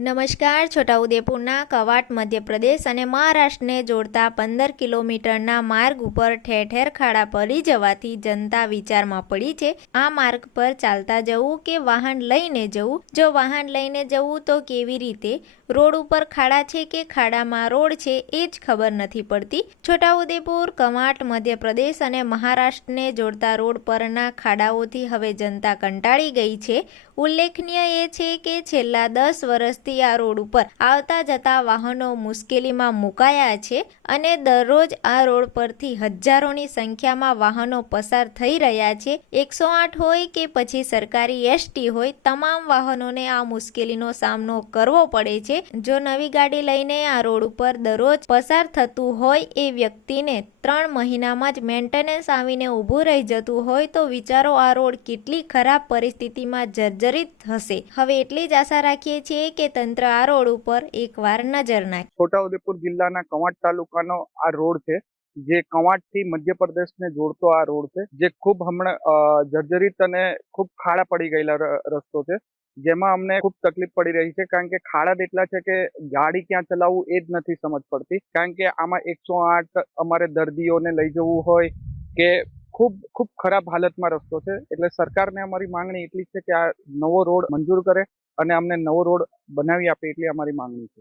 નમસ્કાર. છોટાઉદેપુરના કવાંટ મધ્યપ્રદેશ અને મહારાષ્ટ્રને જોડતા 15 કિલોમીટરના માર્ગ ઉપર ઠેર ઠેર ખાડા પડી જવાથી જનતા વિચારમાં પડી છે. આ માર્ગ પર ચાલતા જવું કે વાહન લઈને જવું? જો વાહન લઈને જવું તો કેવી રીતે? રોડ ઉપર ખાડા છે કે ખાડામાં રોડ છે એ જ ખબર નથી પડતી. છોટાઉદેપુર, કવાંટ મધ્યપ્રદેશ અને મહારાષ્ટ્રને જોડતા રોડ પરના ખાડાઓથી હવે જનતા કંટાળી ગઈ છે. ઉલ્લેખનીય એ છે કે છેલ્લા 10 વર્ષથી આ રોડ ઉપર આવતા જતા વાહનો મુશ્કેલીમાં મુકાયા છે અને દરરોજ આ રોડ પરથી હજારોની સંખ્યામાં વાહનો પસાર થઈ રહ્યા છે. 108 હોય કે પછી સરકારી એસટી હોય, તમામ વાહનોને આ મુશ્કેલીનો સામનો કરવો પડે છે. જો નવી ગાડી લઈને આ રોડ ઉપર દરરોજ પસાર થતું હોય એ વ્યક્તિને 3 મહિનામાં જ મેન્ટેનન્સ આવીને ઊભું રહી જતું હોય તો વિચારો આ રોડ કેટલી ખરાબ પરિસ્થિતિમાં જર્જરિત હશે. હવે એટલી જ આશા રાખીએ છીએ કે તંત્ર આ રોડ ઉપર એકવાર નજર નાખે. છોટાઉદેપુર જિલ્લાના કવાંટ તાલુકાનો આ રોડ છે, જે કવાંટથી મધ્યપ્રદેશને જોડતો આ રોડ છે, જે ખૂબ હમણાં જર્જરિત અને ખૂબ ખાડા પડી ગયેલા રસ્તો છે, જેમાં અમને ખૂબ તકલીફ પડી રહી છે. કારણ કે ખાડા જ એટલા છે કે ગાડી ક્યાં ચલાવવું એ જ નથી સમજ પડતી. કારણ કે આમાં 108 અમારે દર્દીઓને લઈ જવું હોય કે ખૂબ ખરાબ હાલતમાં રસ્તો છે. એટલે સરકારને અમારી માંગણી એટલી છે કે આ નવો રોડ મંજૂર કરે અને અમને નવો રોડ બનાવી આપે, એટલી અમારી માંગણી છે.